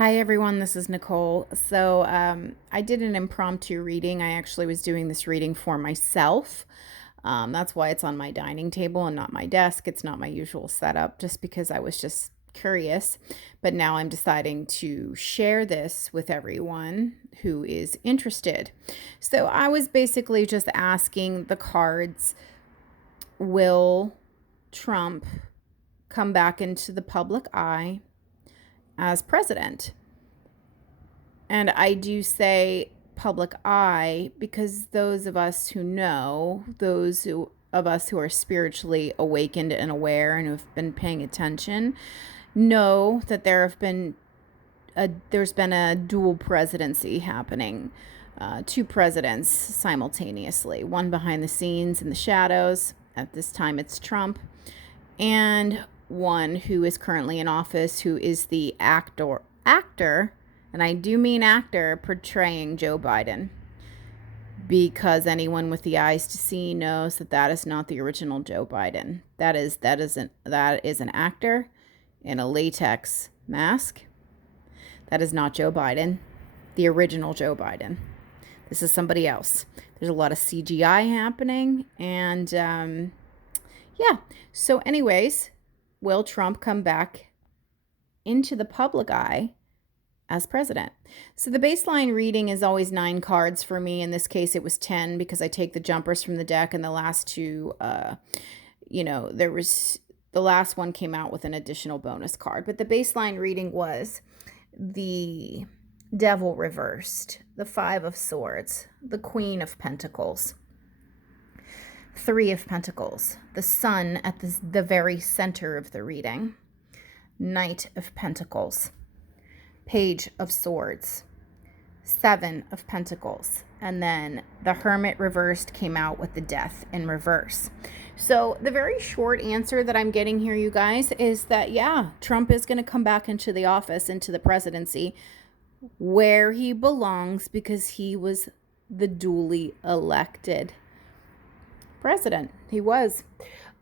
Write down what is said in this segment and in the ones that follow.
Hi everyone, this is Nicole. I did an impromptu reading. I actually was doing this reading for myself. That's why it's on my dining table and not my desk. It's not my usual setup, just because I was just curious. But now I'm deciding to share this with everyone who is interested. So I was basically just asking the cards, will Trump come back into the public eye as president? And I do say public eye because those of us who know, of us who are spiritually awakened and aware and who've been paying attention, know that there's been a dual presidency happening, two presidents simultaneously, one behind the scenes in the shadows. At this time, it's Trump, and one who is currently in office, who is the actor, and I do mean actor, portraying Joe Biden, because anyone with the eyes to see knows that that is not the original Joe Biden. That is an actor in a latex mask. That is not Joe Biden, the original Joe Biden. This is somebody else. There's a lot of CGI happening, and yeah. So, anyways, will Trump come back into the public eye as president? So the baseline reading is always 9 cards for me. In this case, it was 10 because I take the jumpers from the deck, and the last two, there was the last one came out with an additional bonus card. But the baseline reading was the Devil reversed, the 5 of Swords, the Queen of Pentacles, 3 of Pentacles, the Sun at the very center of the reading, Knight of Pentacles, Page of Swords, 7 of Pentacles, and then the Hermit reversed came out with the Death in reverse. So the very short answer that I'm getting here, you guys, is that, yeah, Trump is going to come back into the office, into the presidency, where he belongs, because he was the duly elected president. He was.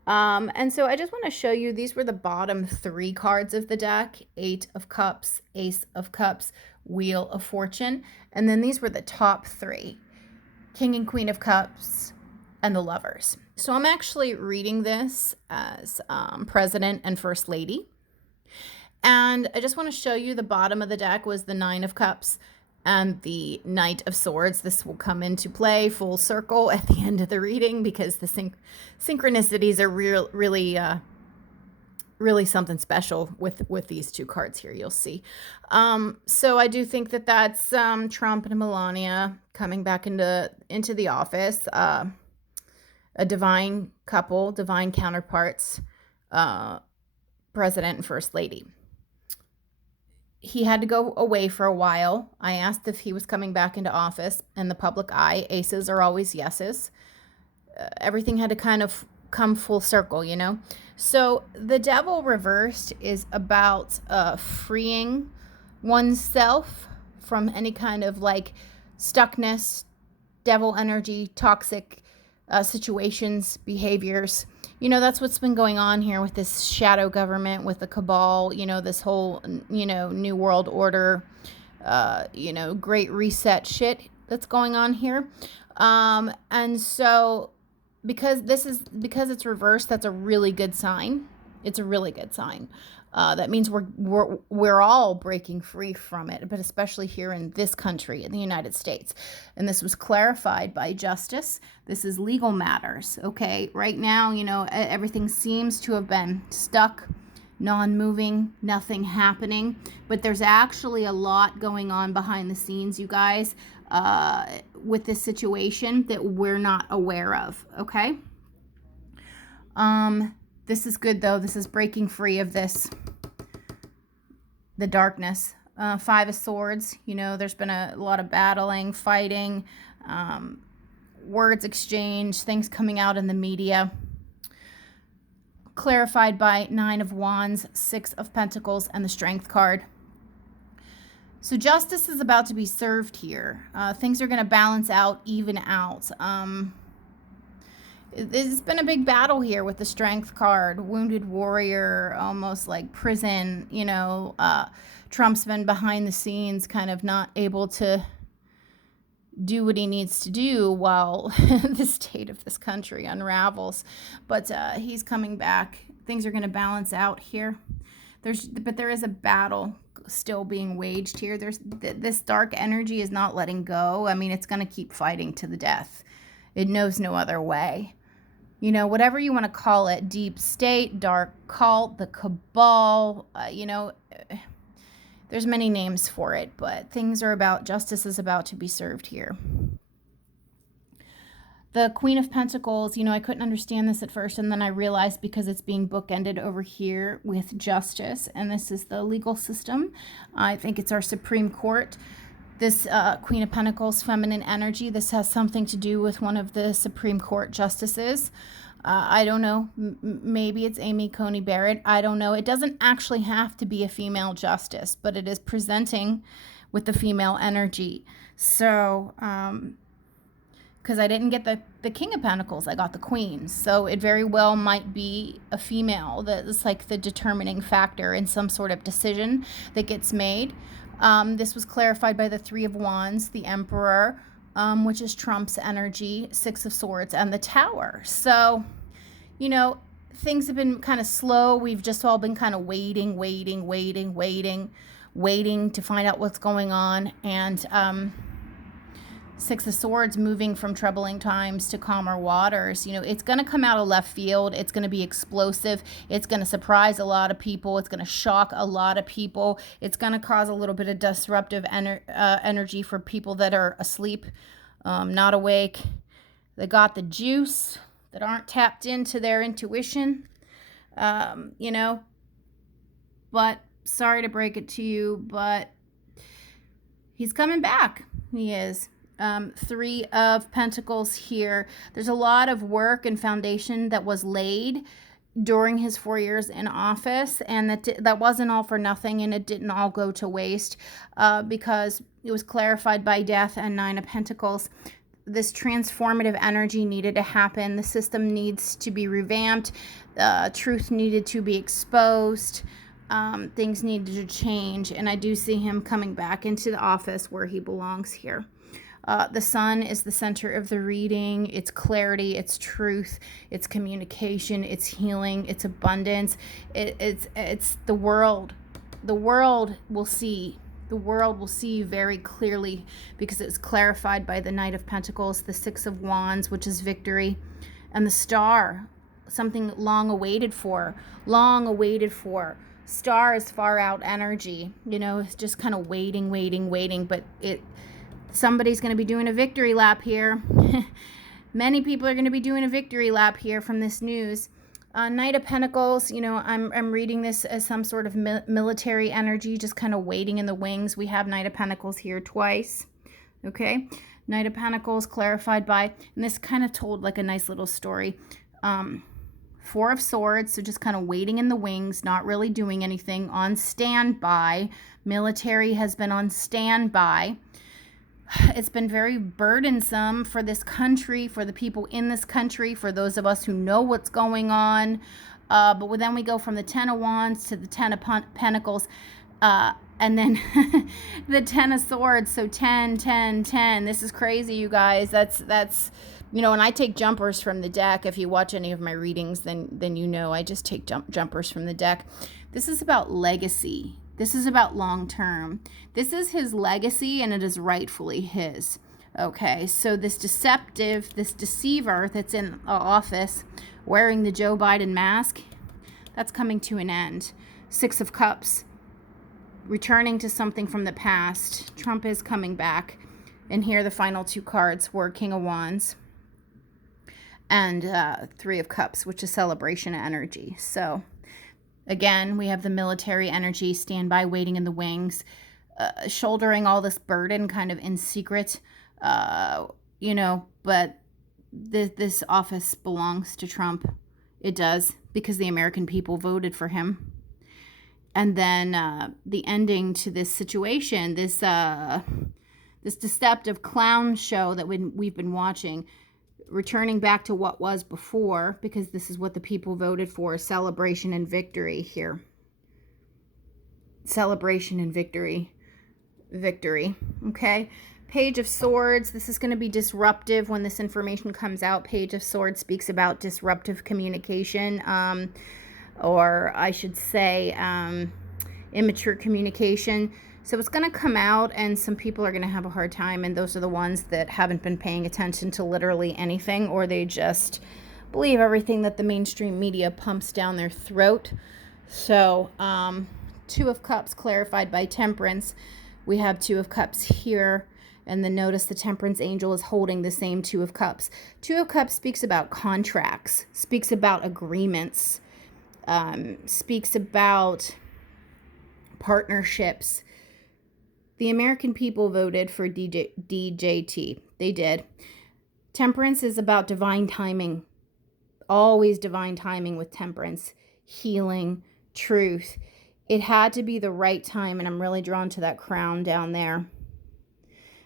And so I just want to show you, these were the bottom 3 cards of the deck: 8 of Cups, Ace of Cups, Wheel of Fortune. And then these were the top 3: King and Queen of Cups, and the Lovers. So I'm actually reading this as President and First Lady. And I just want to show you, the bottom of the deck was the 9 of Cups and the Knight of Swords. This will come into play full circle at the end of the reading, because the synchronicities are really something special with these 2 cards here. You'll see. So I do think that that's Trump and Melania coming back into the office. A divine couple, divine counterparts, President and First Lady. He had to go away for a while. I asked if he was coming back into office in the public eye. Aces are always yeses. Everything had to kind of come full circle, you know? So the Devil reversed is about freeing oneself from any kind of like stuckness, devil energy, toxic situations, behaviors. That's what's been going on here with this shadow government, with the cabal, this whole, New World Order, Great Reset shit that's going on here. And so because it's reversed, that's a really good sign. It's a really good sign. That means we're all breaking free from it, but especially here in this country, in the United States. And this was clarified by justice. This is legal matters, okay? Right now, everything seems to have been stuck, non-moving, nothing happening. But there's actually a lot going on behind the scenes, you guys, with this situation that we're not aware of, okay? This is good, though. This is breaking free of the darkness. 5 of Swords, there's been a lot of battling, fighting, words exchanged, things coming out in the media. Clarified by 9 of Wands, 6 of Pentacles, and the Strength card. So justice is about to be served here. Things are going to balance out, even out. It's been a big battle here with the Strength card. Wounded warrior, almost like prison, Trump's been behind the scenes, kind of not able to do what he needs to do while the state of this country unravels. But he's coming back. Things are going to balance out here. But there is a battle still being waged here. This dark energy is not letting go. I mean, it's going to keep fighting to the death. It knows no other way. You know, whatever you want to call it, deep state, dark cult, the cabal, there's many names for it, but justice is about to be served here. The Queen of Pentacles, I couldn't understand this at first, and then I realized because it's being bookended over here with justice, and this is the legal system. I think it's our Supreme Court. This Queen of Pentacles, feminine energy, this has something to do with one of the Supreme Court justices. I don't know. Maybe it's Amy Coney Barrett. I don't know. It doesn't actually have to be a female justice, but it is presenting with the female energy. So, because I didn't get the King of Pentacles, I got the Queen. So it very well might be a female that's like the determining factor in some sort of decision that gets made. This was clarified by the Three of Wands, the Emperor, which is Trump's energy, Six of Swords, and the Tower. So, things have been kind of slow. We've just all been kind of waiting to find out what's going on. And Six of Swords moving from troubling times to calmer waters. It's going to come out of left field. It's going to be explosive. It's going to surprise a lot of people. It's going to shock a lot of people. It's going to cause a little bit of disruptive energy for people that are asleep, not awake. They got the juice, that aren't tapped into their intuition, But sorry to break it to you, but he's coming back. He is. Three of Pentacles here. There's a lot of work and foundation that was laid during his 4 years in office, and that wasn't all for nothing, and it didn't all go to waste because it was clarified by death and Nine of Pentacles. This transformative energy needed to happen. The system needs to be revamped. Truth needed to be exposed. Things needed to change, and I do see him coming back into the office where he belongs here. The sun is the center of the reading. It's clarity, it's truth, it's communication, it's healing, it's abundance. It's the world. The world will see. The world will see very clearly because it's clarified by the Knight of Pentacles, the Six of Wands, which is victory, and the Star, something long awaited for. Star is far out energy. It's just kind of waiting, but somebody's going to be doing a victory lap here. Many people are going to be doing a victory lap here from this news. Knight of Pentacles, I'm reading this as some sort of military energy, just kind of waiting in the wings. We have Knight of Pentacles here twice. Okay. Knight of Pentacles clarified by, and this kind of told like a nice little story. Four of Swords, so just kind of waiting in the wings, not really doing anything, on standby. Military has been on standby. It's been very burdensome for this country, for the people in this country, for those of us who know what's going on. But then we go from the Ten of Wands to the Ten of Pentacles, and then the Ten of Swords. So 10, 10, 10. This is crazy, you guys. That's and I take jumpers from the deck. If you watch any of my readings, then I just take jumpers from the deck. This is about legacy. This is about long term. This is his legacy, and it is rightfully his. Okay, so this deceiver that's in office wearing the Joe Biden mask, that's coming to an end. Six of Cups, returning to something from the past. Trump is coming back. And here the final two cards were King of Wands and Three of Cups, which is celebration energy. So again, we have the military energy, standby, waiting in the wings, shouldering all this burden kind of in secret, but this office belongs to Trump. It does, because the American people voted for him. And then the ending to this situation, this deceptive clown show that we've been watching, returning back to what was before, because this is what the people voted for, celebration and victory here. celebration and victory. Okay. Page of Swords. This is going to be disruptive when this information comes out. Page of Swords speaks about disruptive communication, or I should say immature communication. So it's going to come out, and some people are going to have a hard time, and those are the ones that haven't been paying attention to literally anything, or they just believe everything that the mainstream media pumps down their throat. So Two of Cups clarified by Temperance. We have Two of Cups here, and then notice the Temperance angel is holding the same Two of Cups. Two of Cups speaks about contracts, speaks about agreements, speaks about partnerships. The American people voted for D.J.T. They did. Temperance is about divine timing. Always divine timing with Temperance. Healing, truth. It had to be the right time, and I'm really drawn to that crown down there.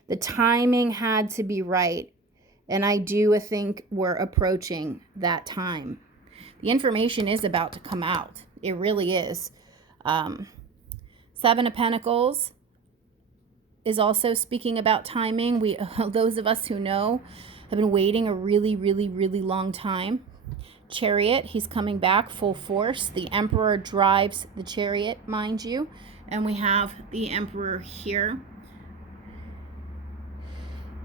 The timing had to be right, and I do think we're approaching that time. The information is about to come out. It really is. Seven of Pentacles is also speaking about timing. Those of us who know have been waiting a really, really, really long time. Chariot, he's coming back full force. The Emperor drives the chariot, mind you. And we have the Emperor here.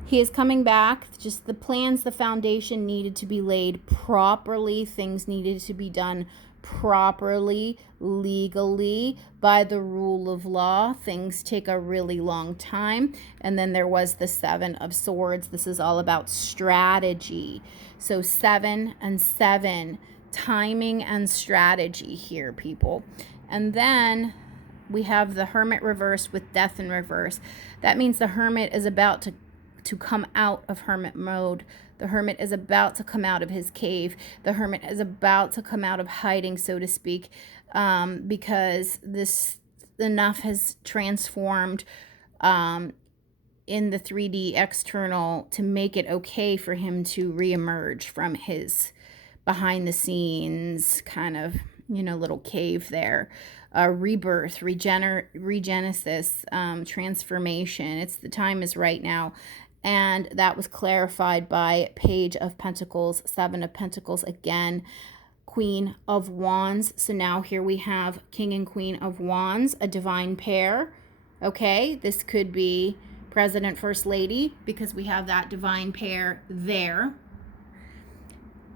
He is coming back. Just the plans, the foundation needed to be laid properly. Things needed to be done properly, legally, by the rule of law. Things take a really long time. And then there was the Seven of Swords. This is all about strategy. So 7 and 7, timing and strategy here, people. And then we have the Hermit reverse with Death in reverse. That means the Hermit is about to come out of hermit mode. The Hermit is about to come out of his cave. The Hermit is about to come out of hiding, so to speak, because enough has transformed in the 3D external to make it okay for him to reemerge from his behind the scenes kind of, little cave there. Rebirth, regenesis, transformation. The time is right now. And that was clarified by Page of Pentacles, Seven of Pentacles again, Queen of Wands. So now here we have King and Queen of Wands, a divine pair. Okay, this could be President, First Lady, because we have that divine pair there.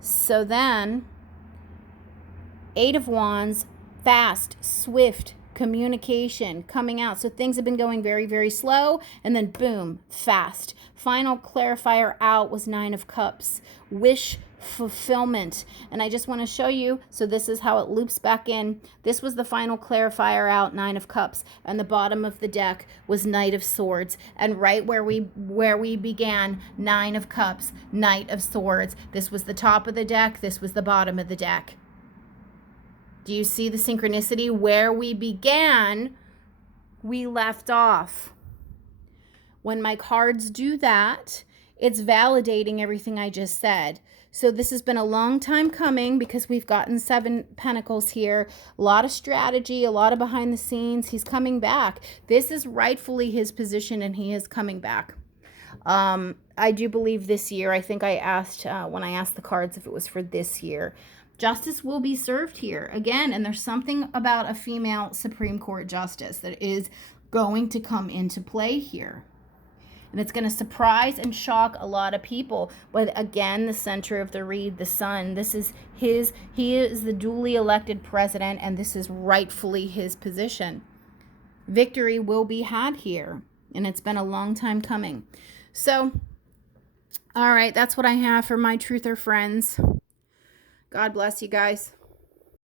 So then, Eight of Wands, fast, swift communication coming out. So things have been going very, very slow, and then boom, fast. Final clarifier out was Nine of Cups, wish fulfillment. And I just want to show you, so this is how it loops back in. This was the final clarifier out, Nine of Cups, and the bottom of the deck was Knight of Swords. And right where we began, Nine of Cups, Knight of Swords. This was the top of the deck, this was the bottom of the deck. Do you see the synchronicity? Where we began, we left off. When my cards do that, it's validating everything I just said. So this has been a long time coming because we've gotten Seven Pentacles here. A lot of strategy, a lot of behind the scenes. He's coming back. This is rightfully his position, and he is coming back. I do believe this year. I think I asked, when I asked the cards, if it was for this year. Justice will be served here again, and there's something about a female Supreme Court justice that is going to come into play here. And it's going to surprise and shock a lot of people. But again, the center of the read, the sun, he is the duly elected president, and this is rightfully his position. Victory will be had here, and it's been a long time coming. So, all right, that's what I have for my truther friends. God bless you guys.